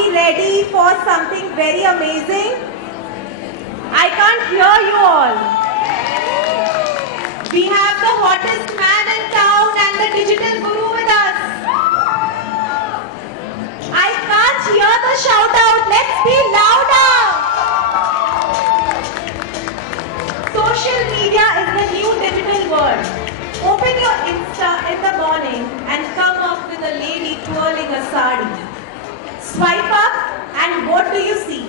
we ready for something very amazing? I can't hear you all. We have the hottest man in town and the digital guru with us. I can't hear the shout out. Let's be louder. Social media is the new digital world. Open your Insta in the morning and come up with a lady twirling a sari. Swipe up and what do you see?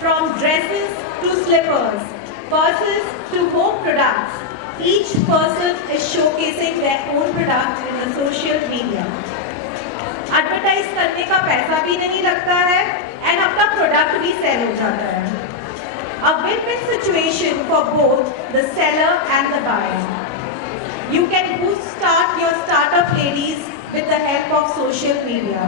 From dresses to slippers, purses to home products, each person is showcasing their own product in the social media. Advertise करने का पैसा भी नहीं लगता है and अपना product भी sell हो जाता है. A win-win situation for both the seller and the buyer. You can boost your startup ladies with the help of social media.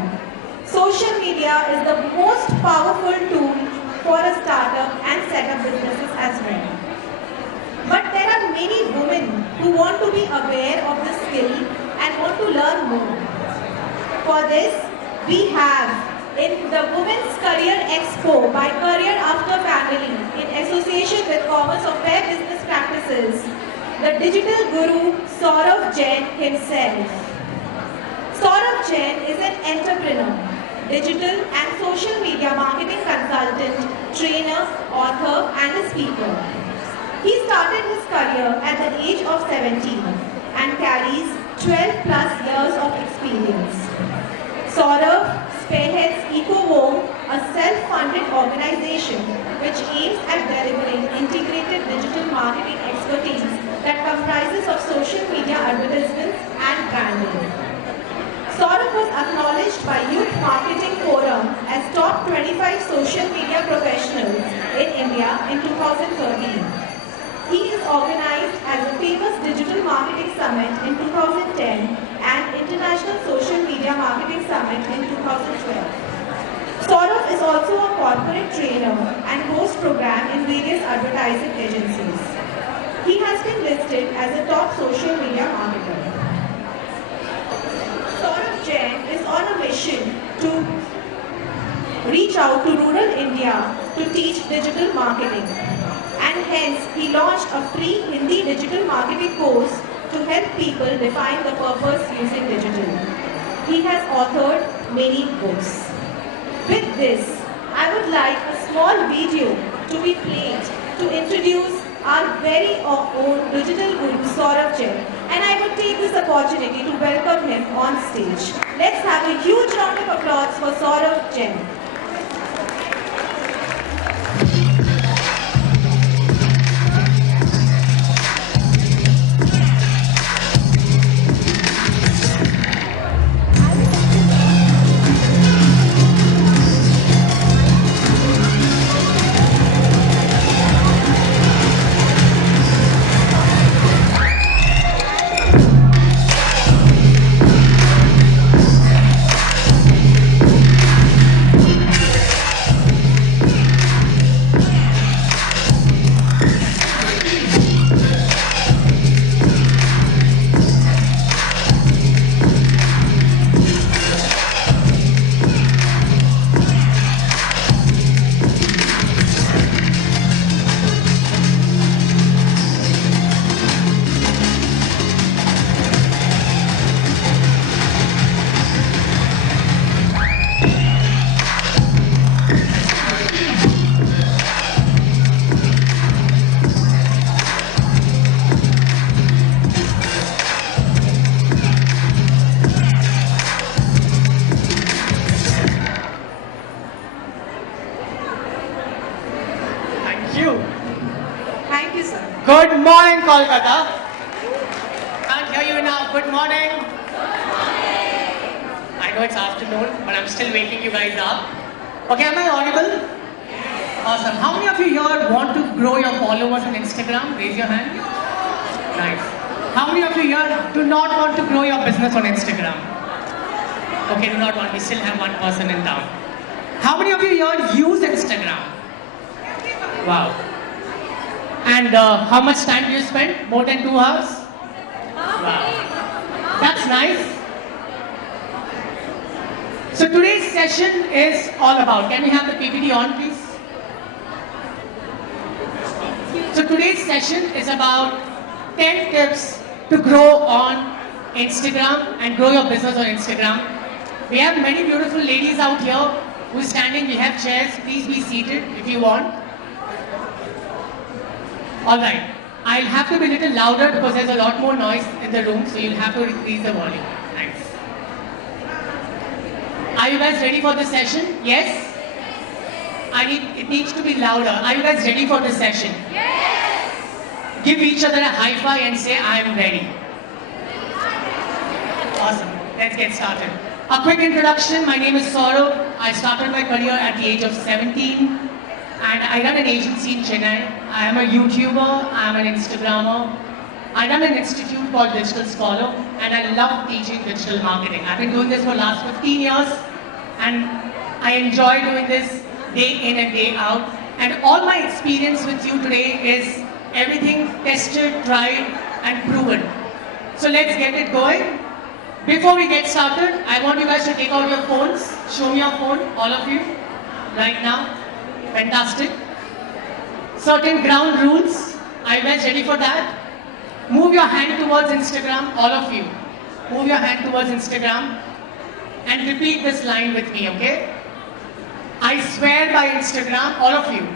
Social media is the most powerful tool for a startup and set up businesses as well. But there are many women who want to be aware of this skill and want to learn more. For this, we have in the Women's Career Expo by Career After Family in association with Commerce of Fair Business Practices, the digital guru Soravjain himself. Soravjain is an entrepreneur, digital and social media marketing consultant, trainer, author and a speaker. He started his career at the age of 17 and carries 12 plus years of experience. Sorav spearheads EcoWome, a self-funded organization which aims at delivering integrated digital marketing expertise that comprises of social media advertisements and branding. Sorav was acknowledged by Youth Marketing Forum as top 25 social media professionals in India in 2013. He is organized as a famous Digital Marketing Summit in 2010 and International Social Media Marketing Summit in 2012. Sorav is also a corporate trainer and hosts program in various advertising agencies. He has been listed as a top social media marketer. Soravjain is on a mission to reach out to rural India to teach digital marketing. And hence, he launched a free Hindi digital marketing course to help people define the purpose using digital. He has authored many books. With this, I would like a small video to be played to introduce our very own digital guru Soravjain, and I would take this opportunity to welcome him on stage. Let's have a huge round of applause for Soravjain. Thank you, sir. Good morning, Kolkata. Can't hear you now. Good morning. I know it's afternoon, but I'm still waking you guys up. Okay, am I audible? Awesome. How many of you here want to grow your followers on Instagram? Raise your hand. Nice. How many of you here do not want to grow your business on Instagram? Okay, do not want. We still have one person in town. How many of you here use Instagram? Wow. And how much time do you spend? More than 2 hours? Wow. That's nice. So today's session is all about, can we have the PPT on please? So today's session is about 10 tips to grow on Instagram and grow your business on Instagram. We have many beautiful ladies out here who are standing. We have chairs. Please be seated if you want. Alright. I'll have to be a little louder because there's a lot more noise in the room, so you'll have to increase the volume. Thanks. Are you guys ready for this session? Yes? It needs to be louder. Are you guys ready for this session? Yes! Give each other a high five and say, I am ready. Awesome. Let's get started. A quick introduction. My name is Soravjain. I started my career at the age of 17 and I run an agency in Chennai. I am a YouTuber. I am an Instagrammer. I run an institute called Digital Scholar and I love teaching digital marketing. I've been doing this for the last 15 years and I enjoy doing this day in and day out. And all my experience with you today is everything tested, tried and proven. So let's get it going. Before we get started, I want you guys to take out your phones. Show me your phone, all of you, right now. Fantastic. Certain ground rules. Are you guys ready for that? Move your hand towards Instagram, all of you. Move your hand towards Instagram and repeat this line with me, okay? I swear by Instagram, all of you.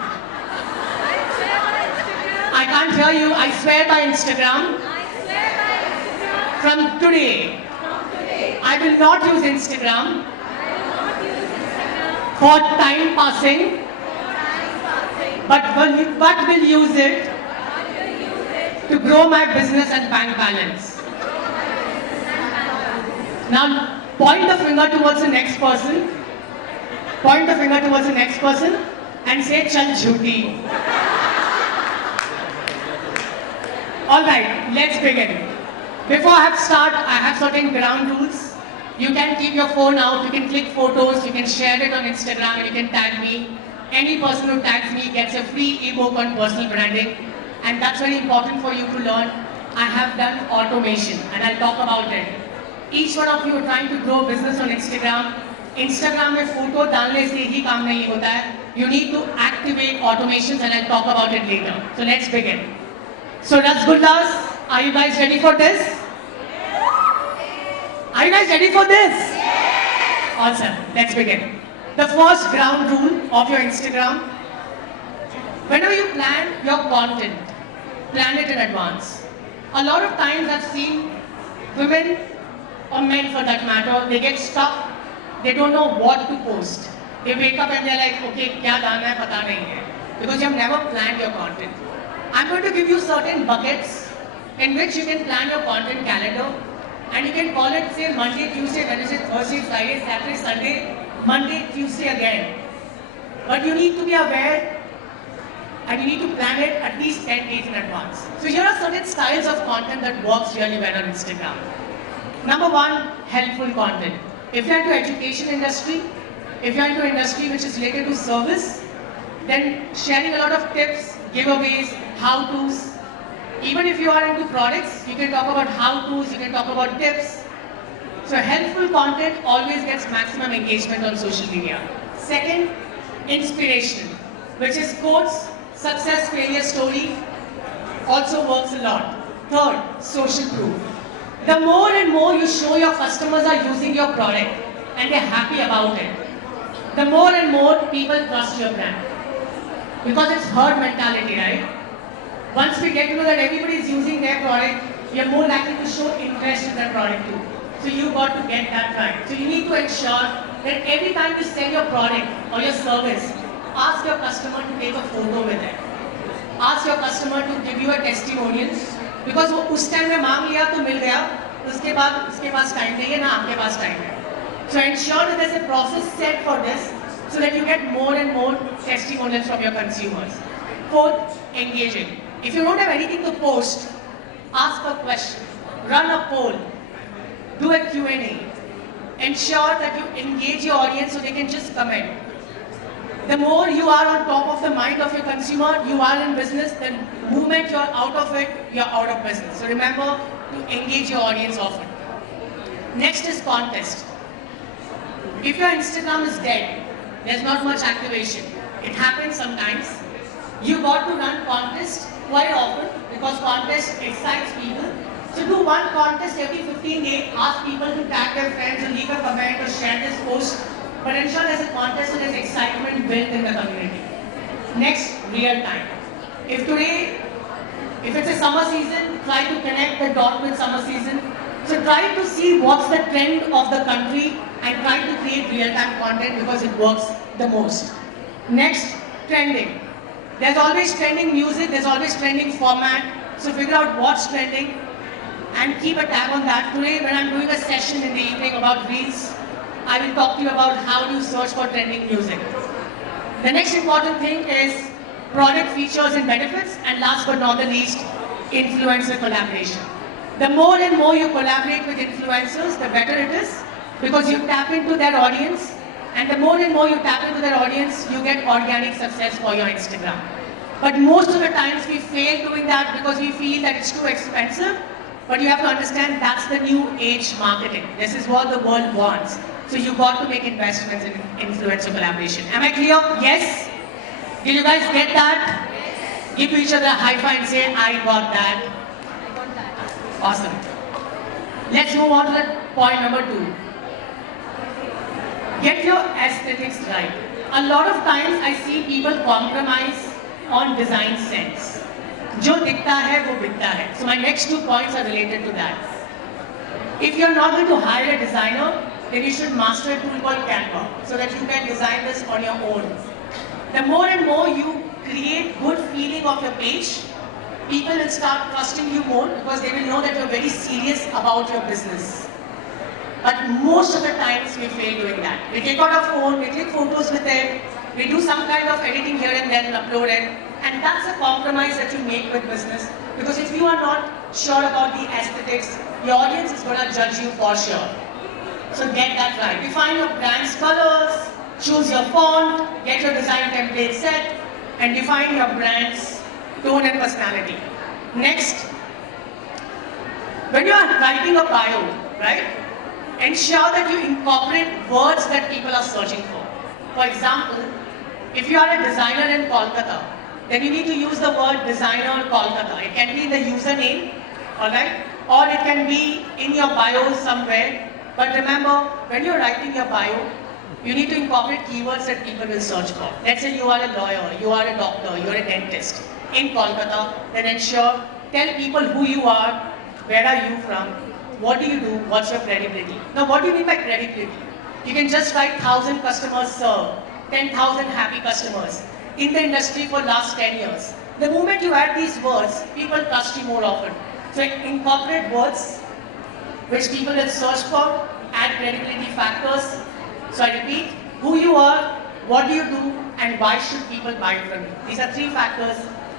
I can't hear you. I swear by Instagram. From today, I will not use Instagram for time passing, but will use it to grow my business and bank balance. Now, point the finger towards the next person. Point the finger towards the next person and say, Chal jhuti. Alright, let's begin. Before I start, I have certain ground rules. You can keep your phone out, you can click photos, you can share it on Instagram and you can tag me. Any person who tags me gets a free ebook on personal branding. And that's very important for you to learn. I have done automation and I'll talk about it. Each one of you are trying to grow business on Instagram. Instagram में photo डालने से ही काम नहीं होता है. You need to activate automations and I'll talk about it later. So let's begin. So Rasgullas, are you guys ready for this? Are you guys ready for this? Awesome. Let's begin. The first ground rule of your Instagram. Whenever you plan your content, plan it in advance. A lot of times I've seen women or men for that matter, they get stuck. They don't know what to post. They wake up and they're like, okay, kya dana hai, pata nahi hai. Because you have never planned your content. I'm going to give you certain buckets in which you can plan your content calendar. And you can call it, say, Monday, Tuesday, Wednesday, Thursday, Friday, Saturday, Sunday, Monday, Tuesday again. But you need to be aware and you need to plan it at least 10 days in advance. So here are certain styles of content that works really well on Instagram. Number one, helpful content. If you're into education industry, if you're into industry which is related to service, then sharing a lot of tips, giveaways, how-tos. Even if you are into products, you can talk about how-tos, you can talk about tips. So helpful content always gets maximum engagement on social media. Second, inspirational, which is quotes, success, failure story, also works a lot. Third, social proof. The more and more you show your customers are using your product and they're happy about it, the more and more people trust your brand. Because it's herd mentality, right? Once we get to know that everybody is using their product, we are more likely to show interest in their product too. So you've got to get that right. So you need to ensure that every time you sell your product or your service, ask your customer to take a photo with it. Ask your customer to give you a testimonial. Because वो उस time में मांग लिया तो मिल गया, उसके बाद उसके पास टाइम नहीं है ना आपके पास टाइम है. So ensure that there's a process set for this so that you get more and more testimonials from your consumers. Fourth, engaging. If you don't have anything to post, ask a question, run a poll, do a Q&A. Ensure that you engage your audience so they can just comment. The more you are on top of the mind of your consumer, you are in business, the moment you're out of it, you're out of business. So remember to engage your audience often. Next is contest. If your Instagram is dead, there's not much activation. It happens sometimes. You got to run contests quite often because contest excites people. So do one contest every 15 days, ask people to tag their friends or leave a comment or share this post. But ensure there's a contest and there's excitement built in the community. Next, real time. If it's a summer season, try to connect the dot with summer season. So try to see what's the trend of the country and try to create real-time content because it works the most. Next, trending. There's always trending music, there's always trending format. So figure out what's trending and keep a tab on that. Today, when I'm doing a session in the evening about Reels, I will talk to you about how do you search for trending music. The next important thing is product features and benefits, and last but not the least, influencer collaboration. The more and more you collaborate with influencers, the better it is because you tap into their audience, and the more and more you tap into their audience, you get organic success for your Instagram. But most of the times we fail doing that because we feel that it's too expensive. But you have to understand that's the new age marketing. This is what the world wants. So you got to make investments in influencer collaboration. Am I clear? Yes? Did you guys get that? Give each other a high five and say, I got that. Awesome. Let's move on to point number 2. Get your aesthetics right. A lot of times I see people compromise on design sense. जो दिखता है वो बिकता है. So my next 2 points are related to that. If you're not going to hire a designer, then you should master a tool called Canva so that you can design this on your own. The more and more you create good feeling of your page, people will start trusting you more because they will know that you're very serious about your business. But most of the times we fail doing that. We take out our phone, we click photos with it, we do some kind of editing here and there and upload it. And that's a compromise that you make with business because if you are not sure about the aesthetics, your audience is going to judge you for sure. So get that right. Define your brand's colors, choose your font, get your design template set, and define your brand's tone and personality. Next, when you are writing a bio, right, ensure that you incorporate words that people are searching for. For example, if you are a designer in Kolkata, then you need to use the word designer Kolkata. It can be in the username, alright, or it can be in your bio somewhere. But remember, when you're writing your bio, you need to incorporate keywords that people will search for. Let's say you are a lawyer, you are a doctor, you are a dentist in Kolkata, then ensure, tell people who you are, where are you from, what do you do, what's your credibility. Now what do you mean by credibility? You can just write 1,000 customers served, 10,000 happy customers in the industry for last 10 years. The moment you add these words, people trust you more often. So incorporate words which people will search for, add credibility factors. So I repeat, who you are, what do you do, and why should people buy from you? These are 3 factors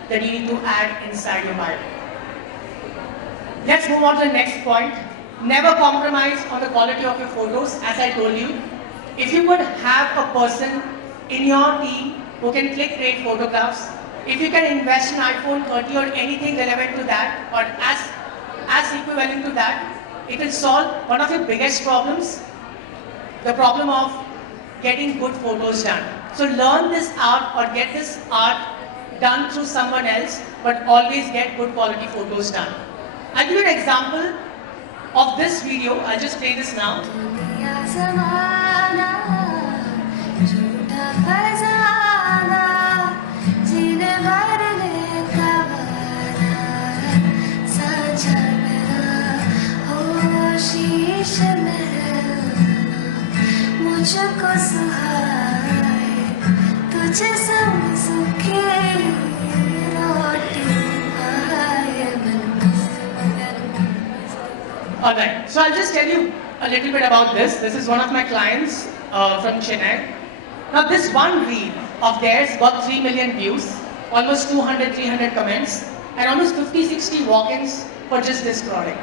that you need to add inside your bio. Let's move on to the next point. Never compromise on the quality of your photos. As I told you, if you could have a person in your team who can click great photographs, if you can invest in iPhone 30 or anything relevant to that, or as equivalent to that, it will solve one of your biggest problems, the problem of getting good photos done. So learn this art or get this art done through someone else, but always get good quality photos done. I'll give you an example of this video. I'll just play this now. Alright, so I'll just tell you a little bit about this. This is one of my clients from Chennai. Now this one reel of theirs got 3 million views, almost 200, 300 comments, and almost 50, 60 walk-ins for just this product.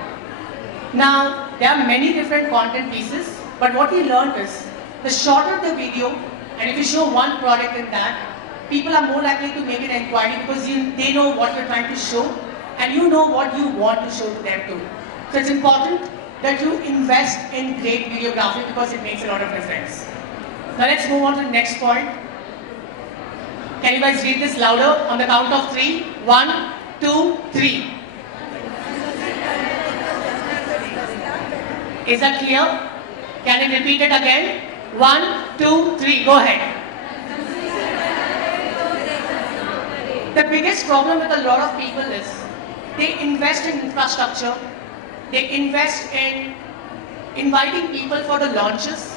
Now, there are many different content pieces, but what we learned is, the shorter the video, and if you show one product in that, people are more likely to make an inquiry because they know what you're trying to show, and you know what you want to show to them too. So it's important that you invest in great videography because it makes a lot of difference. Now let's move on to the next point. Can you guys read this louder on the count of 3? 1, 2, 3. Is that clear? Can I repeat it again? 1, 2, 3. Go ahead. The biggest problem with a lot of people is they invest in infrastructure, they invest in inviting people for the launches,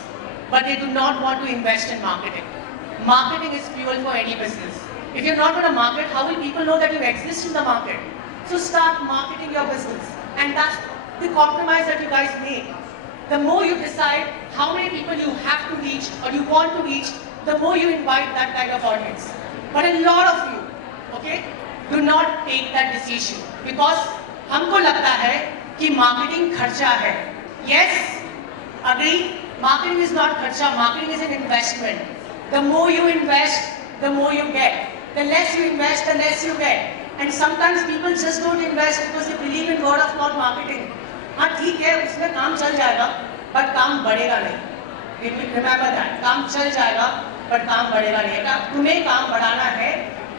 but they do not want to invest in marketing. Marketing is fuel for any business. If you're not going to market, how will people know that you exist in the market? So start marketing your business. And that's the compromise that you guys make. The more you decide how many people you have to reach or you want to reach, the more you invite that kind of audience. But a lot of you, okay, do not take that decision because हमको लगता है कि marketing खर्चा है. Yes, agree. Marketing is not खर्चा. Marketing is an investment. The more you invest, the more you get. The less you invest, the less you get. And sometimes people just don't invest because they believe in word of mouth marketing. हाँ ठीक है, उसमें काम चल जाएगा, but काम बढ़ेगा नहीं. Remember that. काम चल जाएगा, but काम बढ़ेगा नहीं. अगर तुम्हें काम बढ़ाना है,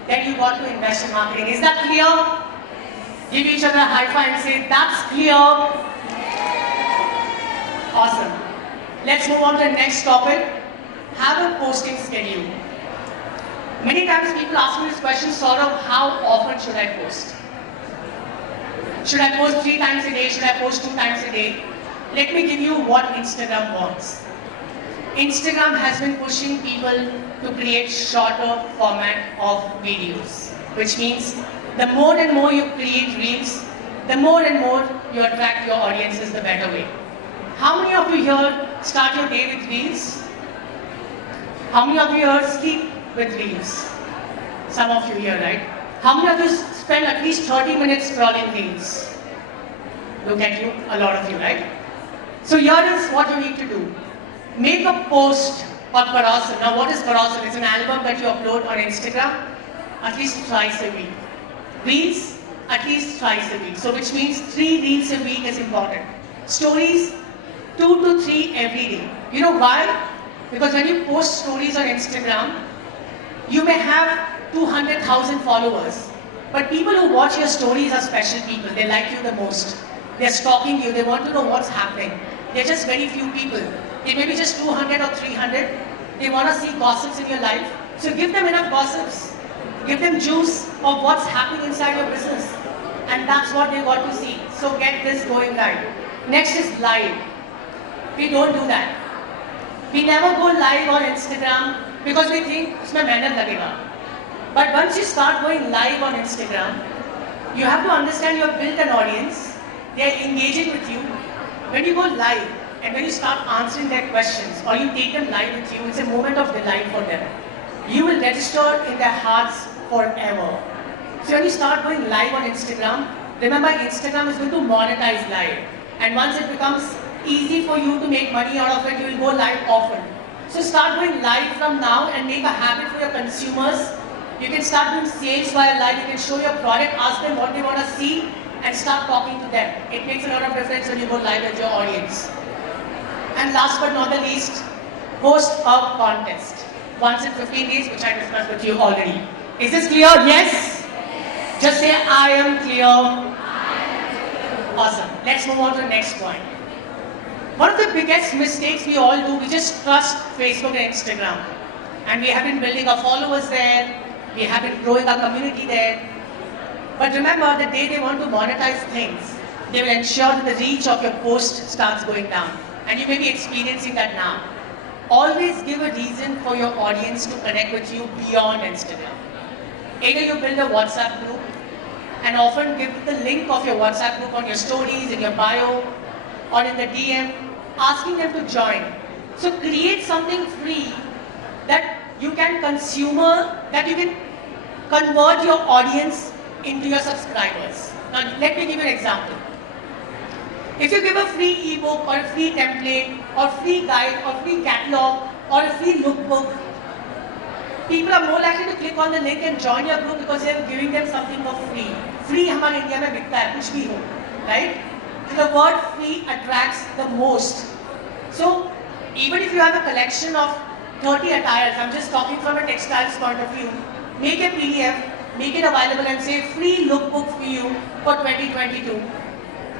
then you got to invest in marketing. Is that clear? Give each other a high five and say, that's clear. Awesome. Let's move on to the next topic. Have a posting schedule. Many times people ask me this question, Saurav, how often should I post? Should I post 3 times a day? Should I post 2 times a day? Let me give you what Instagram wants. Instagram has been pushing people to create shorter format of videos, which means the more and more you create reels, the more and more you attract your audiences, the better way. How many of you here start your day with reels? How many of you here sleep with reels? Some of you here, right? How many of you spend at least 30 minutes scrolling reels? Look at you, a lot of you, right? So here is what you need to do. Make a post of carousel. Now what is carousel? It's an album that you upload on Instagram at least twice a week. Reels, at least twice a week. So which means 3 reels a week is important. Stories, 2 to 3 every day. You know why? Because when you post stories on Instagram, you may have 200,000 followers. But people who watch your stories are special people. They like you the most. They're stalking you. They want to know what's happening. They're just very few people. They may be just 200 or 300. They want to see gossips in your life. So give them enough gossips. Give them juice of what's happening inside your business. And that's what they want to see. So get this going right. Next is live. We don't do that. We never go live on Instagram because we think उसमें मेहनत लगेगा. But once you start going live on Instagram, you have to understand you have built an audience. They are engaging with you. When you go live and when you start answering their questions or you take them live with you, it's a moment of delight for them. You will register in their hearts forever. So when you start going live on Instagram, remember Instagram is going to monetize live. And once it becomes easy for you to make money out of it, you will go live often. So start going live from now and make a habit for your consumers. You can start doing sales via live. You can show your product, ask them what they want to see and start talking to them. It makes a lot of difference when you go live with your audience. And last but not the least, host a contest. Once in 15 days, which I discussed with you already. Is this clear? Yes? Just say, I am clear. Awesome. Let's move on to the next point. One of the biggest mistakes we all do, we just trust Facebook and Instagram. And we have been building our followers there. We have been growing our community there. But remember, the day they want to monetize things, they will ensure that the reach of your post starts going down. And you may be experiencing that now. Always give a reason for your audience to connect with you beyond Instagram. Either you build a WhatsApp group and often give the link of your WhatsApp group on your stories, in your bio, or in the DM, asking them to join. So create something free that you can that you can convert your audience into your subscribers. Now let me give you an example. If you give a free ebook or a free template or free guide or free catalog or a free lookbook, people are more likely to click on the link and join your group because they are giving them something for free. Free हमारे India में बिकता है कुछ भी हो, right? the word free attracts the most. So even if you have a collection of 30 attires, I'm just talking from a textiles point of view, make a PDF, make it available and say free lookbook for you for 2022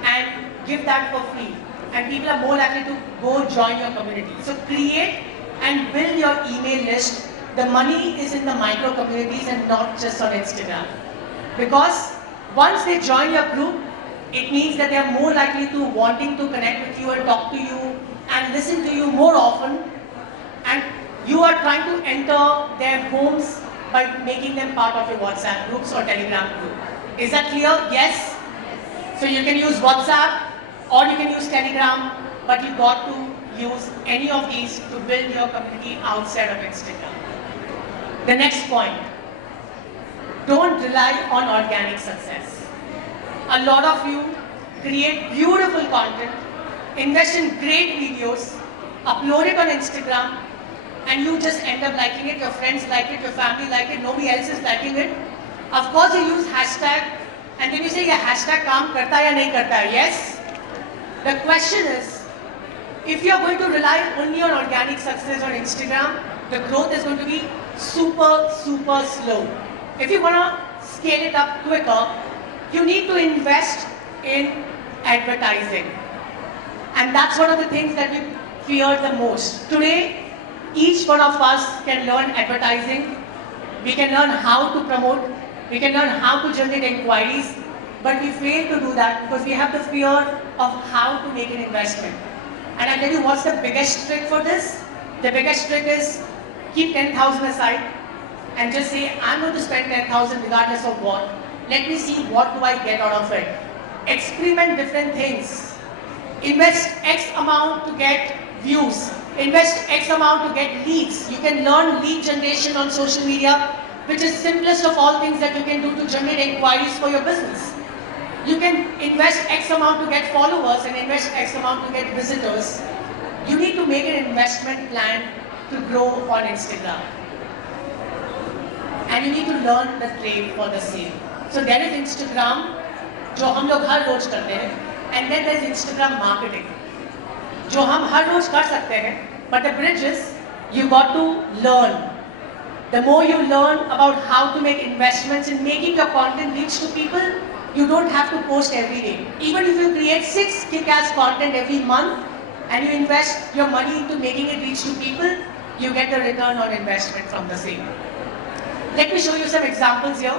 and give that for free. And people are more likely to go join your community. So create and build your email list. The money is in the micro communities and not just on Instagram. Because once they join your group, it means that they are more likely to wanting to connect with you and talk to you and listen to you more often. And you are trying to enter their homes by making them part of your WhatsApp groups or Telegram group. Is that clear? Yes? So you can use WhatsApp or you can use Telegram, but you got to use any of these to build your community outside of Instagram. The next point, don't rely on organic success. A lot of you create beautiful content, invest in great videos, upload it on Instagram, and you just end up liking it, your friends like it, your family like it, nobody else is liking it. Of course you use hashtag, and then you say, yeah, hashtag kaam karta hai ya nahi karta hai? Yes. The question is, if you're going to rely only on organic success on Instagram, the growth is going to be super slow. If you want to scale it up quicker, you need to invest in advertising. And that's one of the things that we fear the most. Today, each one of us can learn advertising. We can learn how to promote. We can learn how to generate inquiries. But we fail to do that because we have the fear of how to make an investment. And I'll tell you what's the biggest trick for this. The biggest trick is keep 10,000 aside and just say, I'm going to spend 10,000 regardless of what. Let me see what do I get out of it. Experiment different things. Invest X amount to get views. Invest X amount to get leads. You can learn lead generation on social media, which is simplest of all things that you can do to generate inquiries for your business. You can invest X amount to get followers and invest X amount to get visitors. You need to make an investment plan to grow on Instagram. And you need to learn the trade for the same. So there is Instagram, जो हम लोग हर रोज करते हैं, and then there is Instagram marketing, जो हम हर रोज कर सकते हैं. But the bridge is, you got to learn. The more you learn about how to make investments in making your content reach to people, you don't have to post every day. Even if you create 6 kick-ass content every month and you invest your money into making it reach to people, you get the return on investment from the same. Let me show you some examples here.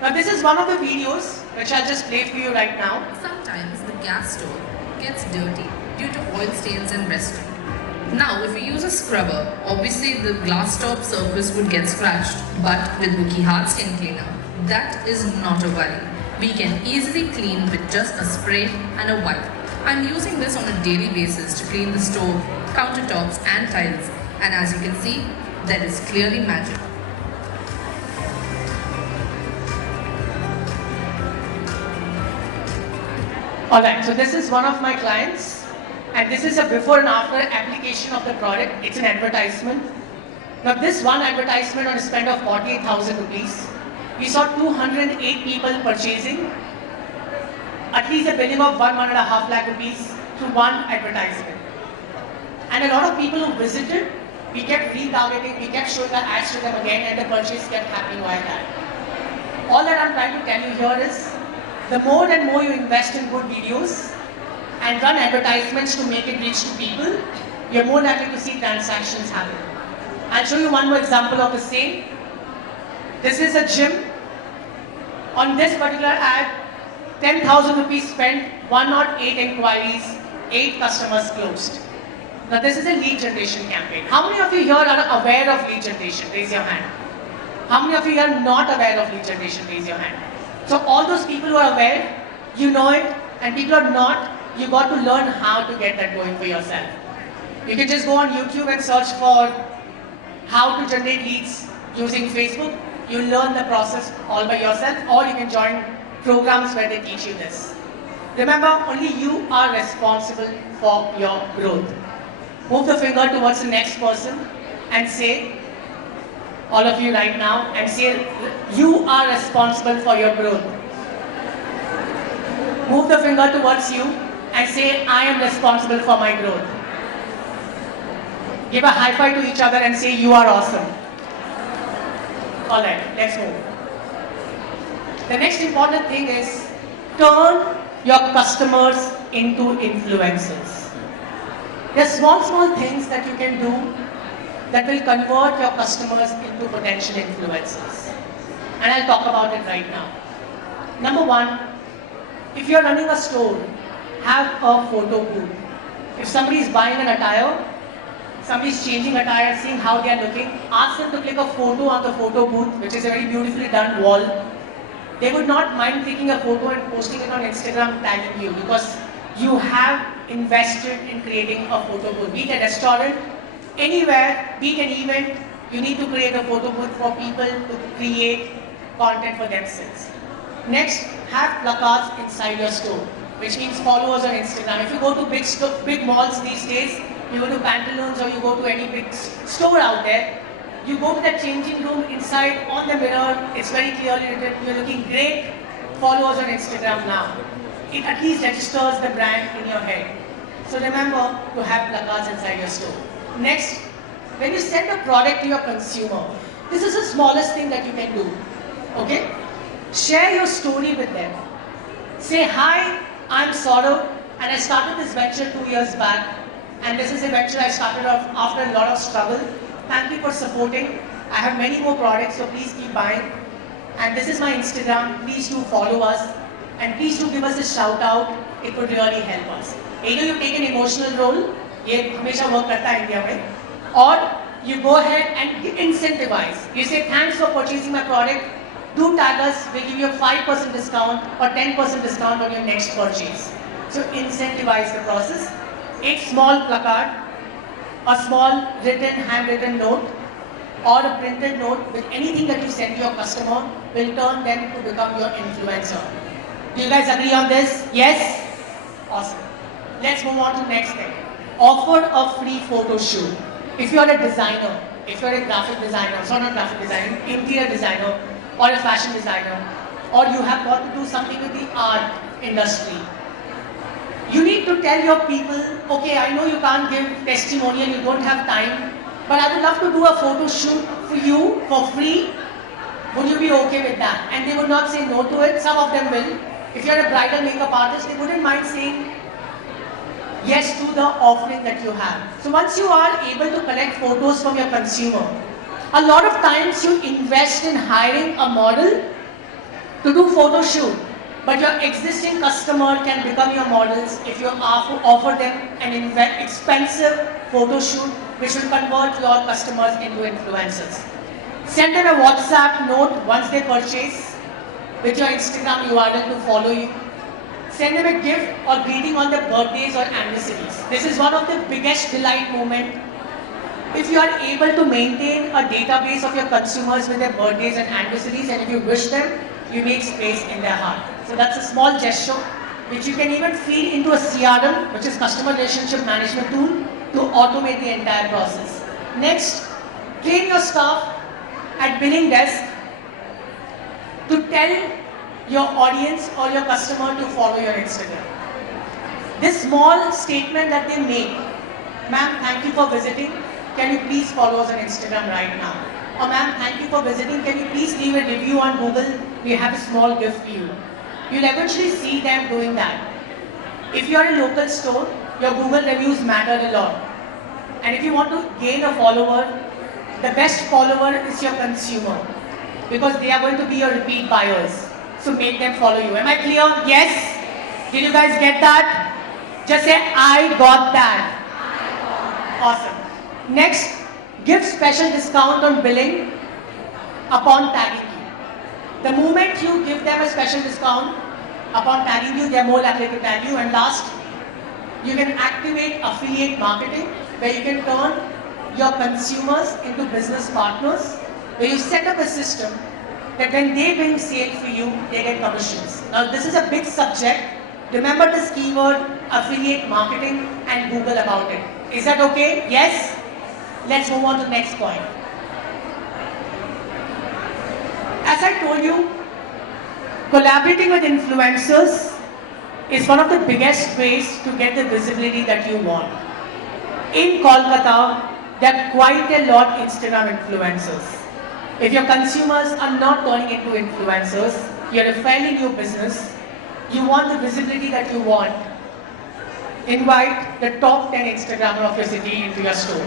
Now this is one of the videos which I'll just play for you right now. Sometimes the gas stove gets dirty due to oil stains in restaurant. Now if we use a scrubber, obviously the glass top surface would get scratched, but with Wookie Hard Skin Cleaner, that is not a worry. We can easily clean with just a spray and a wipe. I'm using this on a daily basis to clean the stove, countertops and tiles, and as you can see, that is clearly magic. Alright, so this is one of my clients and this is a before and after application of the product. It's an advertisement. Now this one advertisement on a spend of 48,000 rupees, we saw 208 people purchasing at least a billing of 1.5 lakh rupees through one advertisement. And a lot of people who visited, we kept retargeting, we kept showing the ads to them again and the purchase kept happening while that. All that I'm trying to tell you here is, the more and more you invest in good videos and run advertisements to make it reach to people, you're more likely to see transactions happen. I'll show you one more example of the same. This is a gym. On this particular ad, 10,000 rupees spent, 108 inquiries, 8 customers closed. Now this is a lead generation campaign. How many of you here are aware of lead generation? Raise your hand. How many of you are not aware of lead generation? Raise your hand. So all those people who are aware, you know it, and people are not, you got to learn how to get that going for yourself. You can just go on YouTube and search for how to generate leads using Facebook. You learn the process all by yourself, or you can join programs where they teach you this. Remember, only you are responsible for your growth. Move the finger towards the next person and say, all of you right now, and say, you are responsible for your growth. Move the finger towards you and say, I am responsible for my growth. Give a high five to each other and say, you are awesome. Alright, let's move. The next important thing is turn your customers into influencers. There are small things that you can do that will convert your customers into potential influencers. And I'll talk about it right now. Number one, if you're running a store, have a photo booth. If somebody is buying an attire, somebody's changing attire, seeing how they are looking, ask them to click a photo on the photo booth, which is a very beautifully done wall. They would not mind taking a photo and posting it on Instagram, tagging you, because you have invested in creating a photo booth. Be it a restaurant, anywhere, be it an event, you need to create a photo booth for people to create content for themselves. Next, have placards inside your store, which means followers on Instagram. If you go to big malls these days, you go to Pantaloons or you go to any big store out there, you go to that changing room, inside on the mirror, it's very clearly written, you're looking great, followers on Instagram now. It at least registers the brand in your head. So remember to have placards inside your store. Next, when you send a product to your consumer, this is the smallest thing that you can do. Okay? Share your story with them. Say, hi, I'm Soravjain and I started this venture 2 years back, and this is a venture I started off after a lot of struggle. Thank you for supporting. I have many more products, so please keep buying. And this is my Instagram. Please do follow us. And please do give us a shout out. It would really help us. Either you take an emotional role, ये हमेशा work करता है India में, or you go ahead and incentivize. You say, thanks for purchasing my product. Do tag us. We give you a 5% discount or 10% discount on your next purchase. So incentivize the process. A small placard, a small written, handwritten note, or a printed note with anything that you send to your customer will turn them to become your influencer. Do you guys agree on this? Yes? Awesome. Let's move on to next thing. Offer a free photo shoot. If you're a designer, if you're a graphic designer, sorry, not graphic designer, interior designer, or a fashion designer, or you have got to do something with the art industry, you need to tell your people, okay, I know you can't give testimonial, you don't have time, but I would love to do a photo shoot for you for free. Would you be okay with that? And they would not say no to it. Some of them will. If you're a bridal makeup artist, they wouldn't mind saying yes to the offering that you have. So once you are able to collect photos from your consumer, a lot of times you invest in hiring a model to do photo shoot. But your existing customer can become your models if you offer them an expensive photo shoot, which will convert your customers into influencers. Send them a WhatsApp note once they purchase with your Instagram URL to follow you. Send them a gift or greeting on their birthdays or anniversaries. This is one of the biggest delight moments. If you are able to maintain a database of your consumers with their birthdays and anniversaries, and if you wish them, you make space in their heart. So that's a small gesture which you can even feed into a CRM, which is Customer Relationship Management tool, to automate the entire process. Next, train your staff at billing desk to tell your audience or your customer to follow your Instagram. This small statement that they make, ma'am, thank you for visiting. Can you please follow us on Instagram right now? Or ma'am, thank you for visiting. Can you please leave a review on Google? We have a small gift for you. You'll eventually see them doing that. If you're a local store, your Google reviews matter a lot. And if you want to gain a follower, the best follower is your consumer, because they are going to be your repeat buyers. So make them follow you. Am I clear? Yes? Did you guys get that? Just say, I got that. Awesome. Next, give special discount on billing upon tagging you. The moment you give them a special discount upon tagging you, they are more likely to tag you. And last, you can activate affiliate marketing, where you can turn your consumers into business partners, where you set up a system that when they bring sale for you, they get commissions. Now this is a big subject. Remember this keyword, affiliate marketing, and Google about it. Is that okay? Yes? Let's move on to the next point. As I told you, collaborating with influencers is one of the biggest ways to get the visibility that you want. In Kolkata, there are quite a lot of Instagram influencers. If your consumers are not turning into influencers, you're a fairly new business, you want the visibility that you want, invite the top 10 Instagrammer of your city into your store.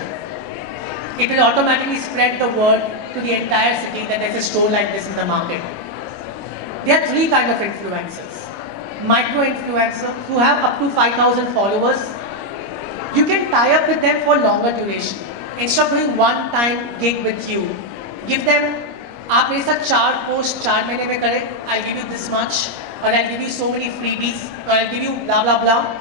It will automatically spread the word to the entire city that there's a store like this in the market. There are three kinds of influencers. Micro-influencers who have up to 5,000 followers. You can tie up with them for longer duration. Instead of doing one-time gig with you, give them, आप मेरे साथ 4 post 4 महीने में करें, I'll give you this much, or I'll give you so many freebies, or I'll give you blah blah blah.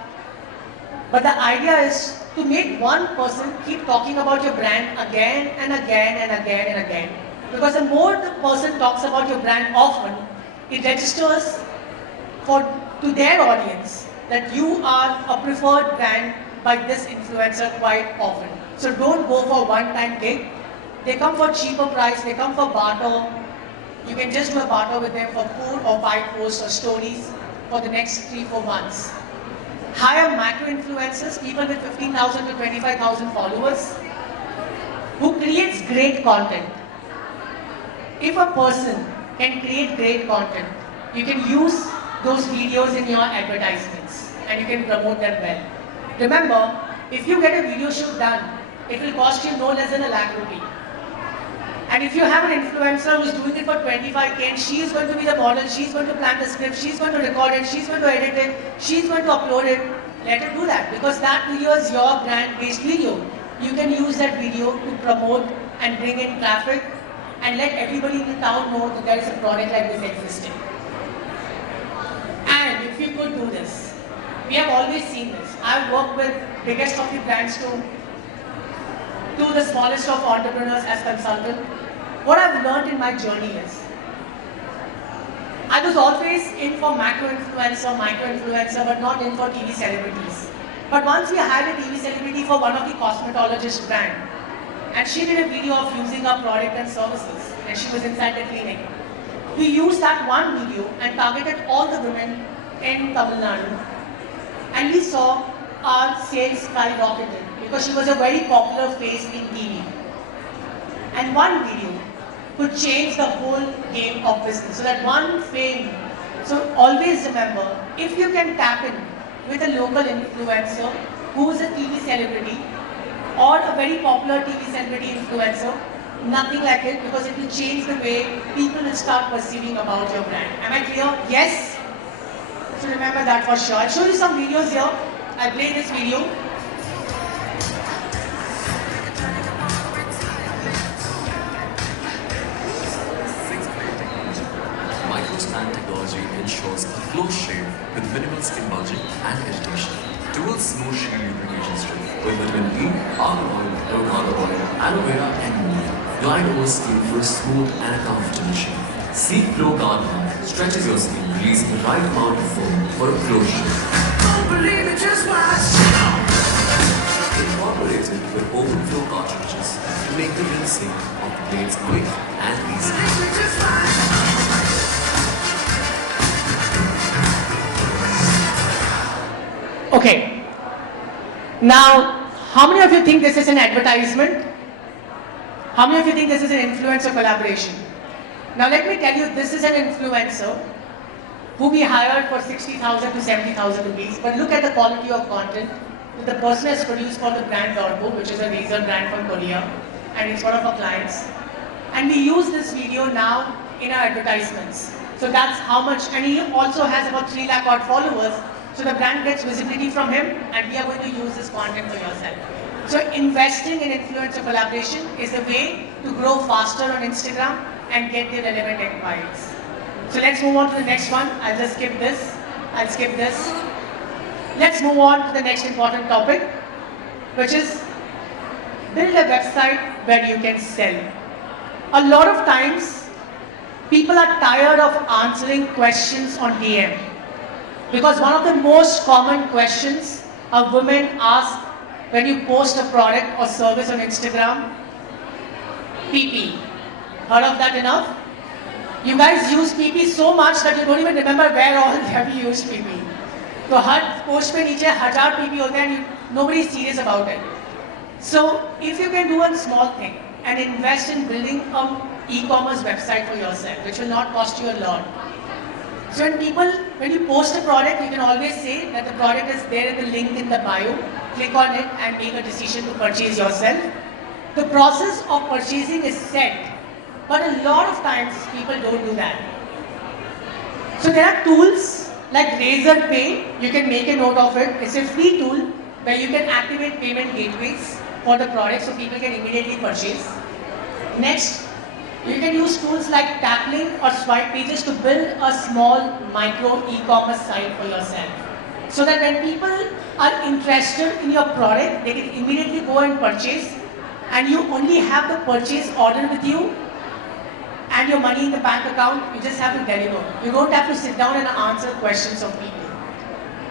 But the idea is to make one person keep talking about your brand again and again and again and again. Because the more the person talks about your brand often, it registers to their audience that you are a preferred brand by this influencer quite often. So don't go for one-time gig. They come for cheaper price, they come for barter. You can just do a barter with them for 4 or 5 posts or stories for the next 3-4 months. Hire macro-influencers, people with 15,000 to 25,000 followers, who creates great content. If a person can create great content, you can use those videos in your advertisements and you can promote them well. Remember, if you get a video shoot done, it will cost you no less than ₹1 lakh. And if you have an influencer who is doing it for 25K and she is going to be the model, she is going to plan the script, she is going to record it, she is going to edit it, she is going to upload it, let her do that because that video is your brand based video. You can use that video to promote and bring in traffic and let everybody in the town know that there is a product like this existing. And if you could do this, we have always seen this. I've worked with biggest of the brands to the smallest of entrepreneurs as consultant. What I've learned in my journey is, I was always in for macro-influencer, micro-influencer, but not in for TV celebrities. But once we hired a TV celebrity for one of the cosmetologist brand, and she did a video of using our product and services, and she was inside the clinic. We used that one video and targeted all the women in Tamil Nadu, and we saw our sales skyrocketed because she was a very popular face in TV. And one video could change the whole game of business. So that one fame. So always remember, if you can tap in with a local influencer who is a TV celebrity or a very popular TV celebrity influencer, nothing like it because it will change the way people will start perceiving about your brand. Am I clear? Yes? So remember that for sure. I'll show you some videos here. I'll play this video. Microspan technology ensures a close shave with minimal skin bulging and irritation. Dual smooth shield lubrication strip with vitamin E, almond oil, avocado oil, aloe vera and more. Glide over skin for a smooth and a comfortable shave. Sleek flow guard bar stretches your skin, releasing the right amount of foam for a close shave. Don't believe it, just watch. Incorporated with open flow cartridges to make the rinsing of the blades quick and easy. Okay. Now, how many of you think this is an advertisement? How many of you think this is an influencer collaboration? Now let me tell you, this is an influencer who we hired for 60,000 to 70,000 rupees. But look at the quality of content that the person has produced for the brand Dorbo, which is a razor brand from Korea, and it's one of our clients. And we use this video now in our advertisements. So that's how much, and he also has about 3 lakh odd followers. So the brand gets visibility from him, and we are going to use this content for yourself. So investing in influencer collaboration is a way to grow faster on Instagram and get the relevant inquiries. So let's move on to the next one. I'll just skip this. I'll skip this. Let's move on to the next important topic, which is build a website where you can sell. A lot of times, people are tired of answering questions on DM. Because one of the most common questions a woman asks when you post a product or service on Instagram, PP. Heard of that enough? You guys use PP so much that you don't even remember where all have you used PP. तो हर post पे नीचे 1000 PP होते हैं and nobody is serious about it. So if you can do one small thing and invest in building an e-commerce website for yourself, which will not cost you a lot. So when you post a product, you can always say that the product is there in the link in the bio. Click on it and make a decision to purchase yourself. The process of purchasing is set, but a lot of times people don't do that. So there are tools like Razor Pay. You can make a note of it. It's a free tool where you can activate payment gateways for the product so people can immediately purchase. Next, you can use tools like Taplink or Swipe Pages to build a small micro e-commerce site for yourself. So that when people are interested in your product, they can immediately go and purchase, and you only have the purchase order with you and your money in the bank account. You just have to deliver. You don't have to sit down and answer questions of people.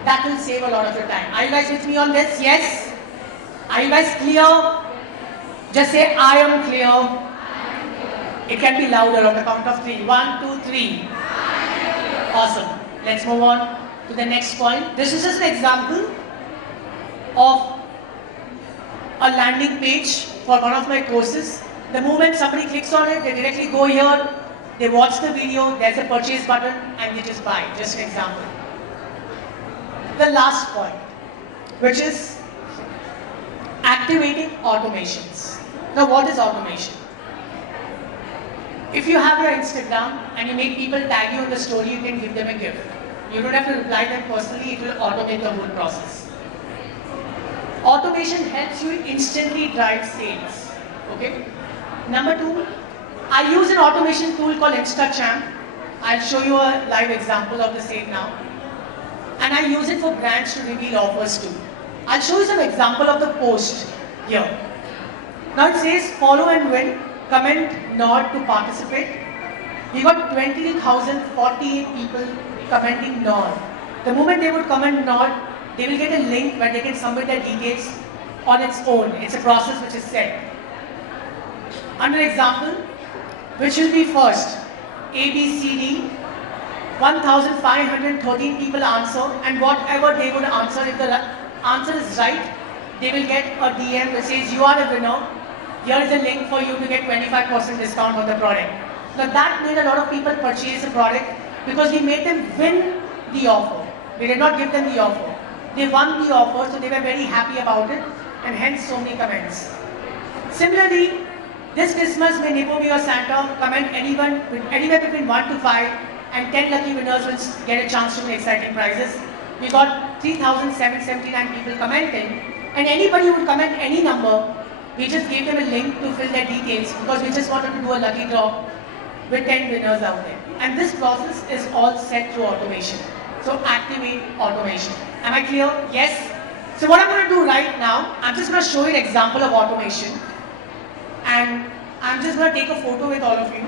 That will save a lot of your time. Are you guys with me on this? Yes? Are you guys clear? Just say, I am clear. It can be louder on the count of 3. 1, 2, 3. Awesome. Let's move on to the next point. This is just an example of a landing page for one of my courses. The moment somebody clicks on it, they directly go here, they watch the video, there's a purchase button, and they just buy. Just an example. The last point, which is activating automations. Now, what is automation? If you have your Instagram and you make people tag you in the story, you can give them a gift. You don't have to reply them personally, it will automate the whole process. Automation helps you instantly drive sales. Okay? Number 2, I use an automation tool called InstaChamp. I'll show you a live example of the same now. And I use it for brands to reveal offers too. I'll show you some example of the post here. Now it says follow and win, comment nod to participate. We got 20,048 people commenting nod. The moment they would comment nod, they will get a link where they can submit their details on its own. It's a process which is set. Under example, which will be first? A, B, C, D. 1,513 people answer, and whatever they would answer, if the answer is right, they will get a DM that says you are a winner. Here is a link for you to get 25% discount on the product. Now that made a lot of people purchase the product because we made them win the offer. We did not give them the offer. They won the offer, so they were very happy about it, and hence so many comments. Similarly, this Christmas, may Nebo be your Santa, comment anywhere between 1 to 5, and 10 lucky winners will get a chance to win exciting prizes. We got 3,779 people commenting, and anybody would comment any number. We just gave them a link to fill their details because we just wanted to do a lucky draw with 10 winners out there. And this process is all set through automation. So activate automation. Am I clear? Yes? So what I'm going to do right now, I'm just going to show you an example of automation. And I'm just going to take a photo with all of you.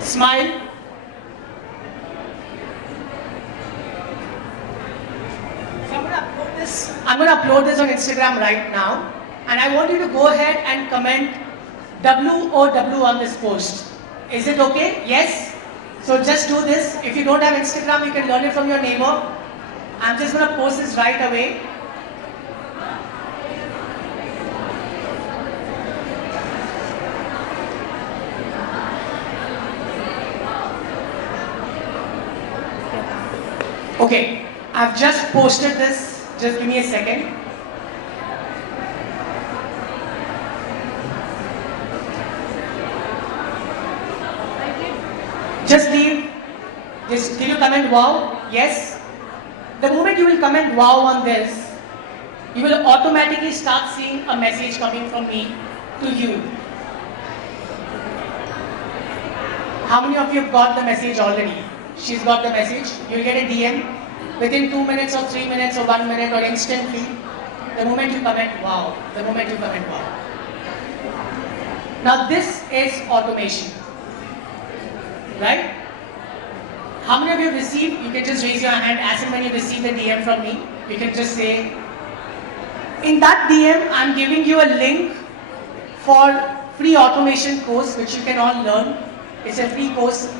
Smile. So I'm going to upload this on Instagram right now. And I want you to go ahead and comment WOW on this post. Is it okay? Yes? So just do this. If you don't have Instagram, you can learn it from your neighbor. I'm just going to post this right away. Okay, I've just posted this. Just give me a second. Just leave. Did you comment wow? Yes? The moment you will comment wow on this, you will automatically start seeing a message coming from me to you. How many of you have got the message already? She's got the message. You'll get a DM within 2 minutes or 3 minutes or 1 minute or instantly. The moment you comment wow. The moment you comment wow. Now this is automation. Right? How many of you have received? You can just raise your hand as and when you receive the DM from me. You can just say, in that DM, I'm giving you a link for free automation course which you can all learn. It's a free course.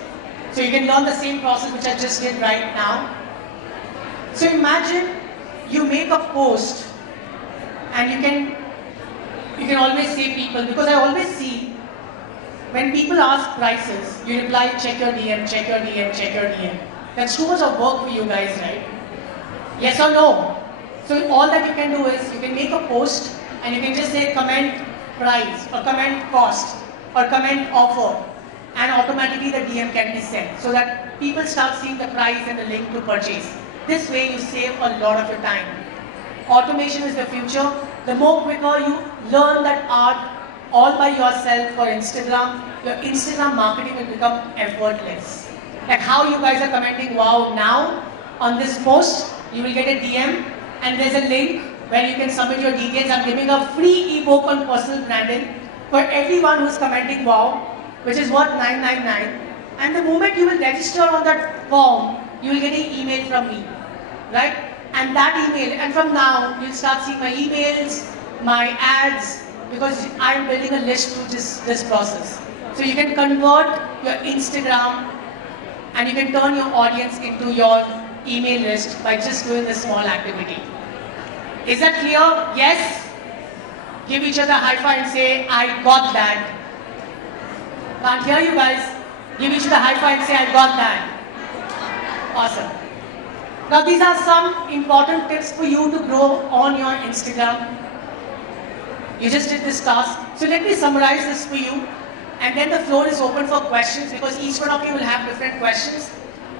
So you can learn the same process which I just did right now. So imagine you make a post and you can always say people, because I always see when people ask prices, you reply, check your DM, check your DM, check your DM. That's too much of work for you guys, right? Yes or no? So all that you can do is, you can make a post and you can just say comment price, or comment cost, or comment offer, and automatically the DM can be sent, so that people start seeing the price and the link to purchase. This way you save a lot of your time. Automation is the future. The more quicker you learn that art all by yourself for Instagram, your Instagram marketing will become effortless. Like how you guys are commenting wow now on this post, you will get a DM and there's a link where you can submit your details. I'm giving a free ebook on personal branding for everyone who's commenting wow, which is worth $9.99. And the moment you will register on that form, you will get an email from me, right? And that email, and from now, you'll start seeing my emails, my ads, because I'm building a list through this process. So you can convert your Instagram and you can turn your audience into your email list by just doing this small activity. Is that clear? Yes? Give each other a high five and say, I got that. Can't hear you guys. Give each other a high five and say, I got that. Awesome. Now these are some important tips for you to grow on your Instagram. You just did this task. So let me summarize this for you. And then the floor is open for questions, because each one of you will have different questions.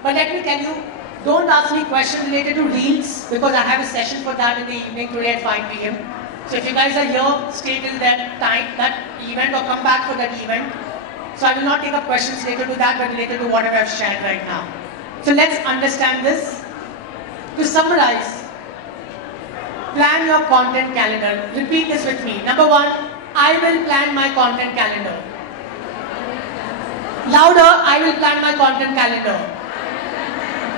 But let me tell you, don't ask me questions related to Reels, because I have a session for that in the evening today at 5 p.m. So if you guys are here, stay till that time, that event, or come back for that event. So I will not take up questions related to that, but related to whatever I've shared right now. So let's understand this. To summarize, plan your content calendar. Repeat this with me. Number one, I will plan my content calendar. Louder, I will plan my content calendar.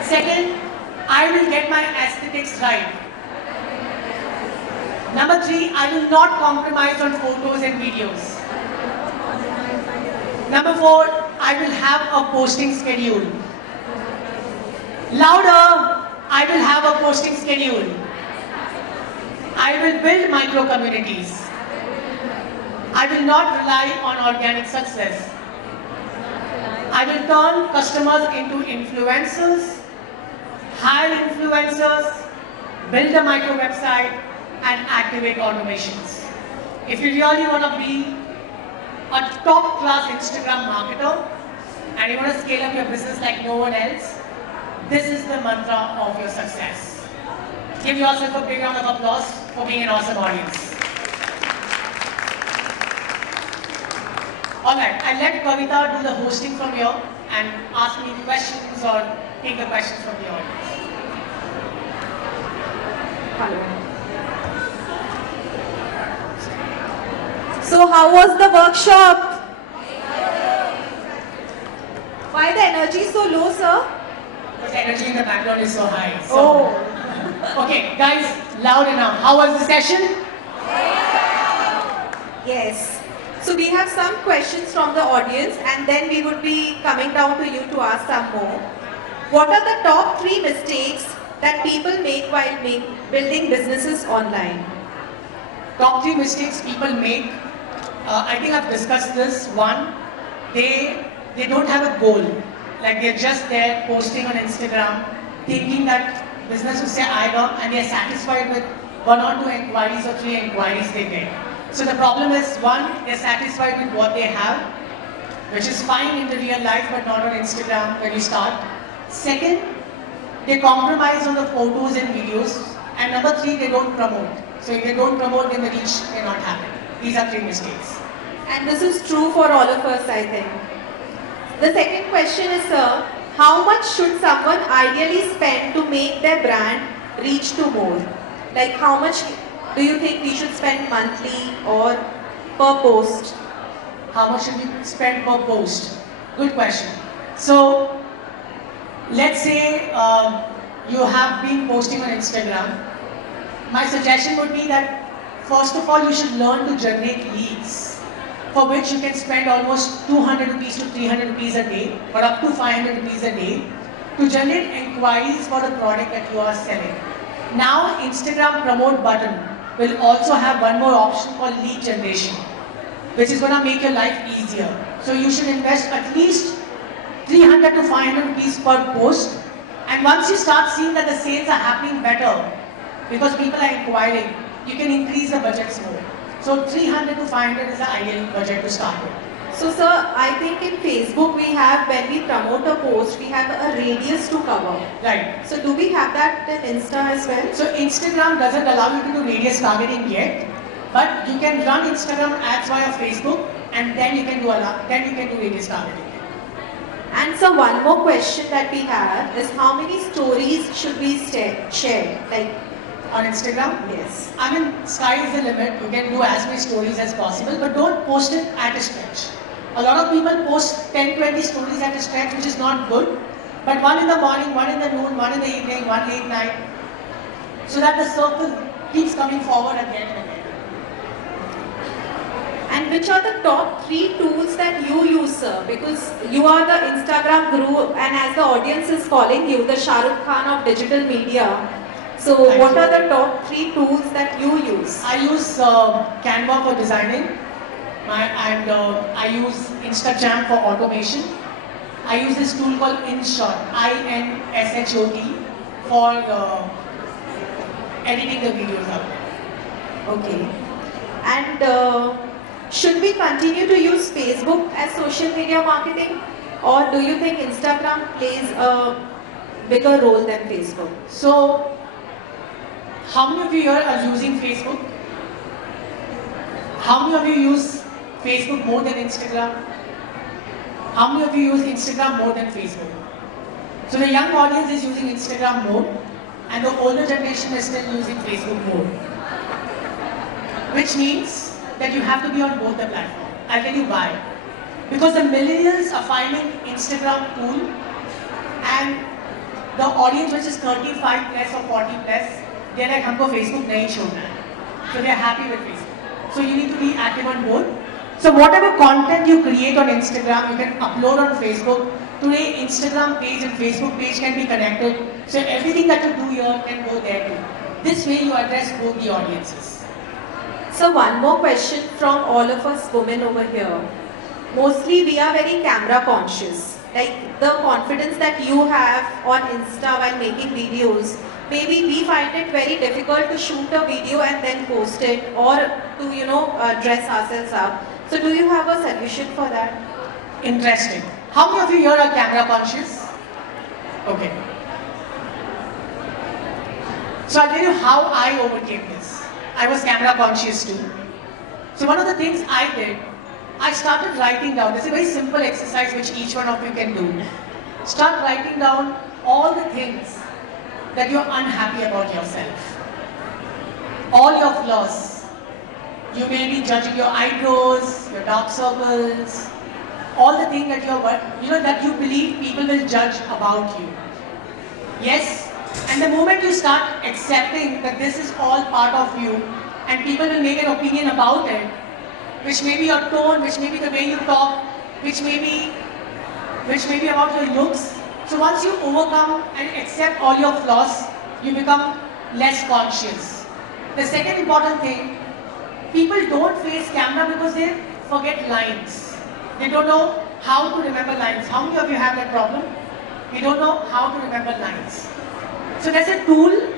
Second, I will get my aesthetics right. Number three, I will not compromise on photos and videos. Number four, I will have a posting schedule. Louder, I will have a posting schedule. I will build micro communities. I will not rely on organic success. I will turn customers into influencers, hire influencers, build a micro website, and activate automations. If you really want to be a top-class Instagram marketer and you want to scale up your business like no one else, this is the mantra of your success. Give yourself a big round of applause for being an awesome audience. Alright, I'll let Kavita do the hosting from here and ask me questions or take the questions from the audience. Hello. So how was the workshop? Why the energy so low, sir? Because the energy in the background is so high. So. Okay, guys, loud enough. How was the session? Yes. So we have some questions from the audience, and then we would be coming down to you to ask some more. What are the top 3 mistakes that people make while building businesses online? Top 3 mistakes people make. I think I've discussed this. One, they don't have a goal. Like they're just there posting on Instagram, thinking that business will say I got, and they're satisfied with 1 or 2 inquiries or 3 inquiries they get. So the problem is, one, they're satisfied with what they have, which is fine in the real life but not on Instagram when you start. Second, they compromise on the photos and videos. And number 3, they don't promote. So if they don't promote, then the reach cannot happen. These are 3 mistakes. And this is true for all of us, I think. The second question is, sir, how much should someone ideally spend to make their brand reach to more? Like how much do you think we should spend monthly or per post? How much should we spend per post? Good question. So, let's say you have been posting on Instagram. My suggestion would be that first of all, you should learn to generate leads. for which you can spend almost 200 rupees to 300 rupees a day or up to 500 rupees a day to generate inquiries for the product that you are selling. Now Instagram promote button will also have one more option called lead generation, which is going to make your life easier. So you should invest at least 300 to 500 rupees per post, and once you start seeing that the sales are happening better because people are inquiring, you can increase the budgets more. So 300 to 500 is the ideal budget to start with. So sir, I think in Facebook we have, when we promote a post, we have a radius to cover. Right. So do we have that in Insta as well? So Instagram doesn't allow you to do radius targeting yet, but you can run Instagram ads via Facebook, and then you can do radius targeting. And so one more question that we have is, how many stories should we share? Like On Instagram? yes. I mean, sky is the limit. You can do as many stories as possible, but don't post it at a stretch. A lot of people post 10-20 stories at a stretch, which is not good. But one in the morning, one in the noon, one in the evening, one late night, so that the circle keeps coming forward again and again. And which are the top 3 tools that you use, sir? Because you are the Instagram guru, and as the audience is calling you the Shah Rukh Khan of digital media. So what are the top 3 tools that you use? I use Canva for designing, and I use Instagram for automation. I use this tool called InShot, INSHOT, for editing the videos out. Okay. And should we continue to use Facebook as social media marketing, or do you think Instagram plays a bigger role than Facebook? So, how many of you here are using Facebook? How many of you use Facebook more than Instagram? How many of you use Instagram more than Facebook? So the young audience is using Instagram more, and the older generation is still using Facebook more. Which means that you have to be on both the platforms. I'll tell you why. Because the millennials are finding Instagram cool, and the audience which is 35 plus or 40 plus, they're like, हमको Facebook नहीं छोड़ना है. So they're happy with Facebook. So you need to be active on both. So whatever content you create on Instagram, you can upload on Facebook. Today, Instagram page and Facebook page can be connected. So everything that you do here can go there too. This way you address both the audiences. So one more question from all of us women over here. Mostly we are very camera conscious. Like the confidence that you have on Insta while making videos, maybe we find it very difficult to shoot a video and then post it, or to dress ourselves up. So do you have a solution for that? Interesting. How many of you here are camera conscious? Okay. So I'll tell you how I overcame this. I was camera conscious too. So one of the things I did, I started writing down. This is a very simple exercise which each one of you can do. Start writing down all the things that you're unhappy about yourself. All your flaws. You may be judging your eyebrows, your dark circles, all the things that that you believe people will judge about you. Yes, and the moment you start accepting that this is all part of you, and people will make an opinion about it, which may be your tone, which may be the way you talk, which may be about your looks. So once you overcome and accept all your flaws, you become less conscious. The second important thing, people don't face camera because they forget lines. They don't know how to remember lines. How many of you have that problem? You don't know how to remember lines. So there's a tool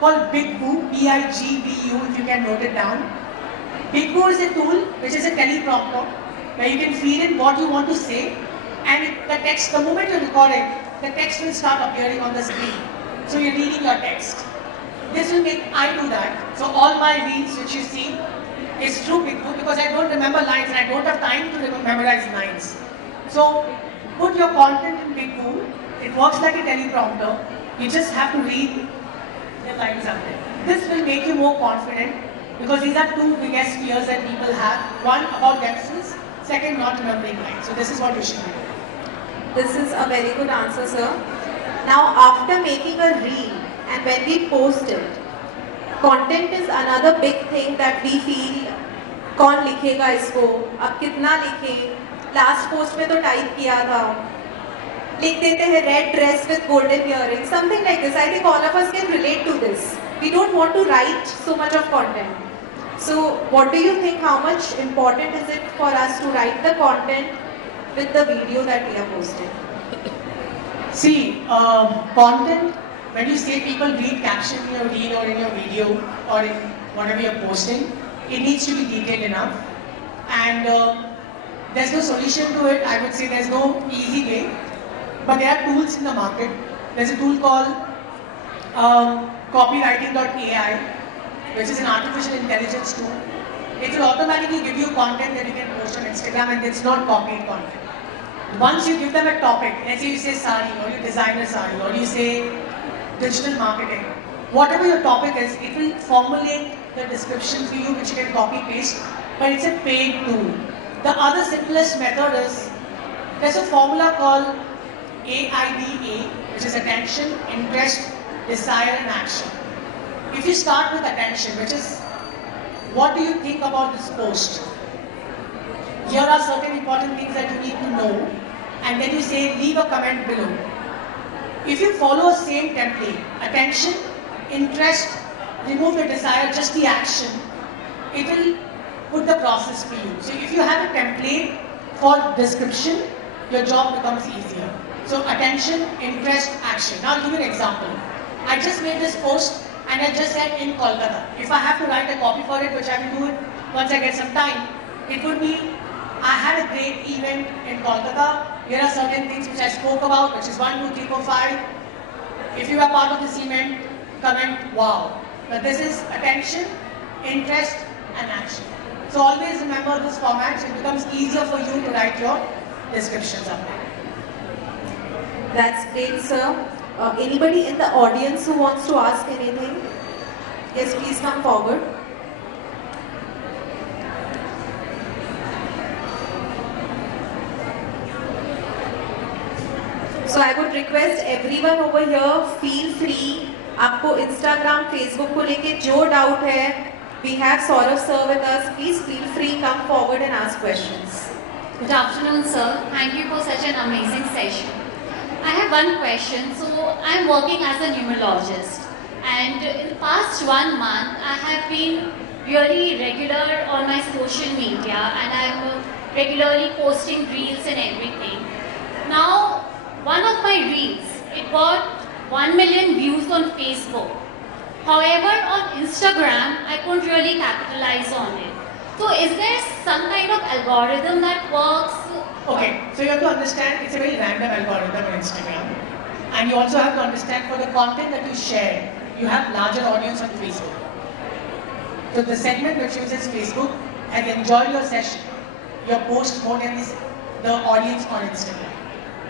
called Big Boo, B-I-G-B-U, if you can note it down. Big Boo is a tool which is a teleprompter where you can feed in what you want to say, and the moment you record it, the text will start appearing on the screen. So you're reading your text. I do that. So all my reels which you see is through Big Boo because I don't remember lines and I don't have time to memorize lines. So put your content in Big Boo. It works like a teleprompter. You just have to read the lines up there. This will make you more confident because these are two biggest fears that people have. One, about themselves. Second, not remembering lines. So this is what you should do. This is a very good answer, sir. Now, after making a reel and when we post it, content is another big thing that we feel कौन लिखेगा इसको, अब कितना लिखें, last post में तो type किया था, लिख देते हैं red dress with golden earring, something like this. I think all of us can relate to this. We don't want to write so much of content. So what do you think, how much important is it for us to write the content with the video that we are posting? See, content, when you say people read caption in your reel or in your video or in whatever you're posting, it needs to be detailed enough. And there's no solution to it. I would say there's no easy way. But there are tools in the market. There's a tool called copywriting.ai, which is an artificial intelligence tool. It will automatically give you content that you can post on Instagram, and it's not copied content. Once you give them a topic, let's say you say sari, or you design a sari, or you say digital marketing, whatever your topic is, it will formulate the description for you, which you can copy paste, but it's a paid tool. The other simplest method is, there's a formula called AIDA, which is attention, interest, desire and action. If you start with attention, which is what do you think about this post? Here are certain important things that you need to know, and then you say leave a comment below. If you follow the same template, attention, interest, remove the desire, just the action, it will put the process for you. So if you have a template for description, your job becomes easier. So attention, interest, action. Now I'll give you an example. I just made this post and I just said in Kolkata. If I have to write a copy for it, which I will do it once I get some time, it would be, I had a great event in Kolkata. Here are certain things which I spoke about, which is 1, 2, 3, 4, 5. If you are part of this event, comment wow. Now this is attention, interest and action. So always remember this format, so it becomes easier for you to write your descriptions up there. That's great, sir. Anybody in the audience who wants to ask anything? Yes, please come forward. So I would request everyone over here, feel free. आपको Instagram, Facebook को लेके जो doubt है, we have Sorav sir with us. Please feel free, come forward and ask questions. Good afternoon, sir. Thank you for such an amazing session. I have one question. So I'm working as a numerologist, and in the past 1 month, I have been really regular on my social media, and I'm regularly posting reels and everything. Now, one of my reels, it got 1 million views on Facebook. However, on Instagram, I couldn't really capitalize on it. So is there some kind of algorithm that works? Okay, so you have to understand it's a very random algorithm on Instagram, and you also have to understand for the content that you share, you have larger audience on Facebook. So the segment which uses Facebook has enjoyed your session, your post more than the audience on Instagram,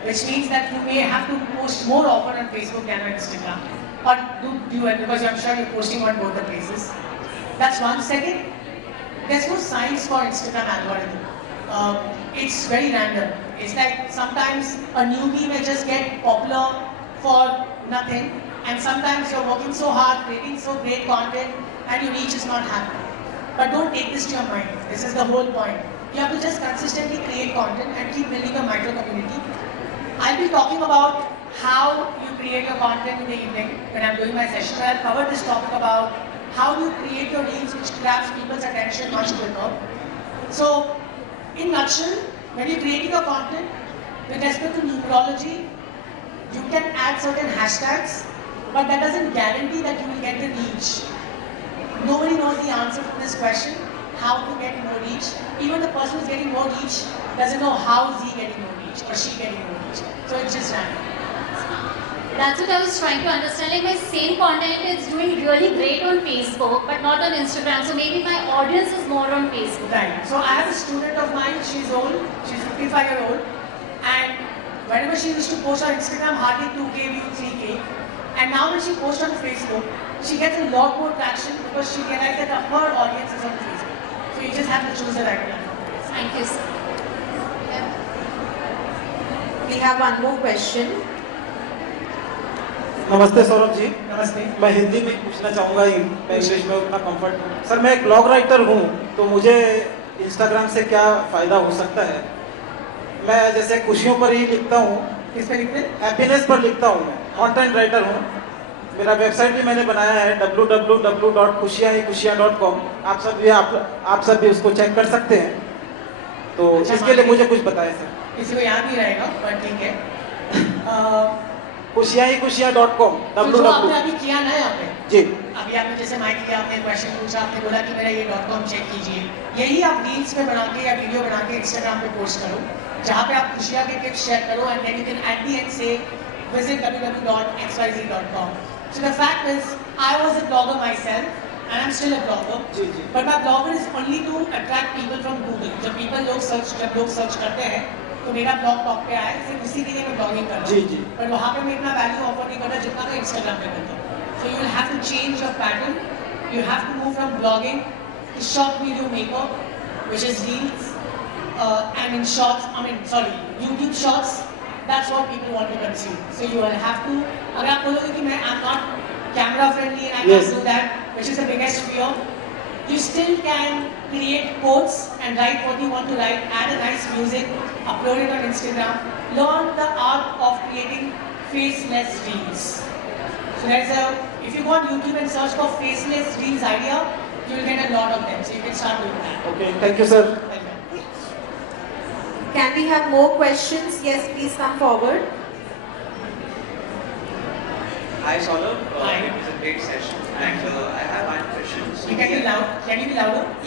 which means that you may have to post more often on Facebook than on Instagram, or do it because I'm sure you're posting on both the places. That's one. Second, there's no science for Instagram algorithm. It's very random. It's like sometimes a newbie may just get popular for nothing, and sometimes you're working so hard, creating so great content, and your reach is not happening. But don't take this to your mind. This is the whole point. You have to just consistently create content and keep building a micro community. I'll be talking about how you create your content in the evening when I'm doing my session. I'll cover this topic about how do you create your reels which grabs people's attention much quicker. So, in nutshell, when you're creating your content, with respect to numerology, you can add certain hashtags, but that doesn't guarantee that you will get the reach. Nobody knows the answer to this question, how to get more reach. Even the person who's getting more reach doesn't know how is he getting more reach or she getting more reach. So it's just random. That's what I was trying to understand. Like my same content is doing really great on Facebook, but not on Instagram. So maybe my audience is more on Facebook. Right. So I have a student of mine, she's old, she's 55-year-old, and whenever she used to post on Instagram, hardly 2K views, 3K. And now when she posts on Facebook, she gets a lot more traction because she realizes that her audience is on Facebook. So you just have to choose the right platform. Thank you, sir. We have one more question. नमस्ते सौरभ जी। नमस्ते। मैं हिंदी में पूछना चाहूँगा, मैं English में उतना comfort. Sir मैं एक ब्लॉग राइटर हूँ, तो मुझे इंस्टाग्राम से क्या फ़ायदा हो सकता है। मैं जैसे खुशियों पर ही लिखता हूँ, किस पे लिखते हैं? हैप्पीनेस पर लिखता हूँ, मैं कंटेंट राइटर हूँ। मेरा वेबसाइट भी मैंने बनाया है www.khushiyanhikushiyaan.com। आप सब भी उसको चेक कर सकते हैं। तो अच्छा, इसके लिए मुझे कुछ बताएं सर। किसी को याद नहीं रहेगा पर ठीक है। khushiyanhikushiyaan.com तो जो www। आपने अभी किया ना यहाँ पे, जी अभी आपने जैसे माइक लिया, आपने क्वेश्चन पूछा, आपने बोला कि मेरा ये .com चेक कीजिए, यही आप रील्स में बना के या वीडियो बना के इंस्टाग्राम पे पोस्ट करो, जहाँ पे आप खुशियाँ के टिप्स शेयर करो, and then you can at the end से visit www.xyz.com. So the fact is, I was a blogger myself, and I'm still a blogger. जी जी But my blogger is only to attract people from Google. जब लोग search करते हैं तो मेरा blog top पे आए, सिर्फ उसी के लिए मैं ब्लॉगिंग कर रहा जी हूँ। जी पर वहाँ पे मैं इतना वैल्यू ऑफर नहीं करता जितना मैं इंस्टाग्राम पे करता हूँ। So you will have to change your pattern. You have to move from blogging to short video maker, which is reels, and in shorts, YouTube shorts. That's what people want to consume. So you will have to. अगर आप बोलोगे कि मैं I'm not camera friendly and I Yes. can't do that, which is the biggest fear, you still can create quotes and write what you want to write, add a nice music, upload it on Instagram, learn the art of creating faceless reels. So if you go on YouTube and search for faceless reels idea, you will get a lot of them. So you can start doing that. Okay thank you sir. Can we have more questions? Yes, please come forward. Hi Saurav, Hi. it was a great session and I have one question. So You can be loud. Can you be louder? Yeah.